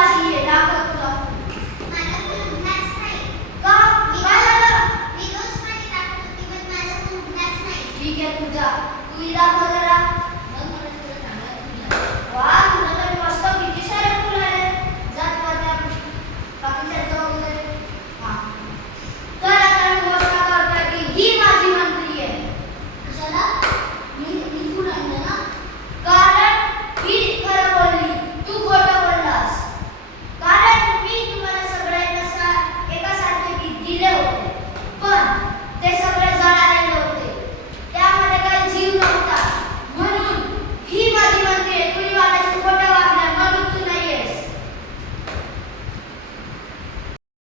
वाचली आहे दाखव तुला. मला पण उठलाच नाही. का काय झालं? मी रोज मध्ये दाखवत होती पण मला पण उठलाच नाही. ठीक आहे तुझा तू दाखव.